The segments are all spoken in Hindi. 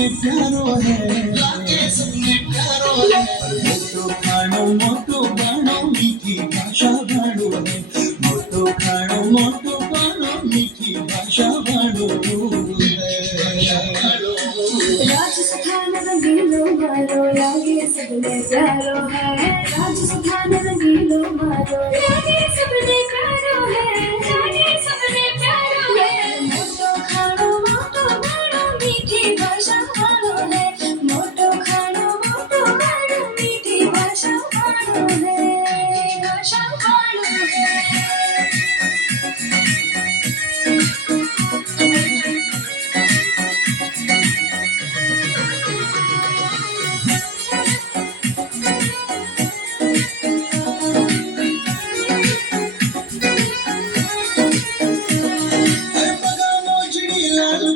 सबने प्यारो है, लागे सबने प्यारो है। मोटो गाणो मीठी भाषा गाणो है, मोटो गाणो मीठी भाषा गाणो है। राजस्थान रंगीलो मारो लागे सबने प्यारो है, राजस्थान रंगीलो मारो लागे सबने प्यारो है, लागे सबने प्यारो है। मोटो खाणो मीठी भाषा गाणो है, मोटो खाणो मीठी भाषा गाणो है, भाषा गाणो है।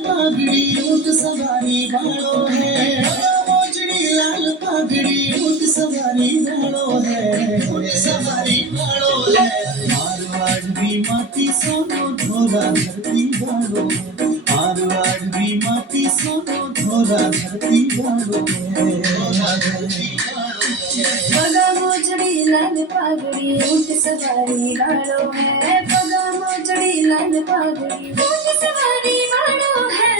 पागड़ी ऊँट सवारी वालो है, मोजड़ी लाल पागड़ी ऊँट सवारी वालो है, ऊँट सवारी वालो है। मारवाड़ भी माटी सोनो धोरा धरती वालो है, मारवाड़ भी माटी सोनो धोरा धरती वालो है, धरती वालो है। पगा मोजड़ी लाल पागड़ी ऊँट सवारी वालो है, पगा मोजड़ी लाल पागड़ी ऊँट सवारी वालो है।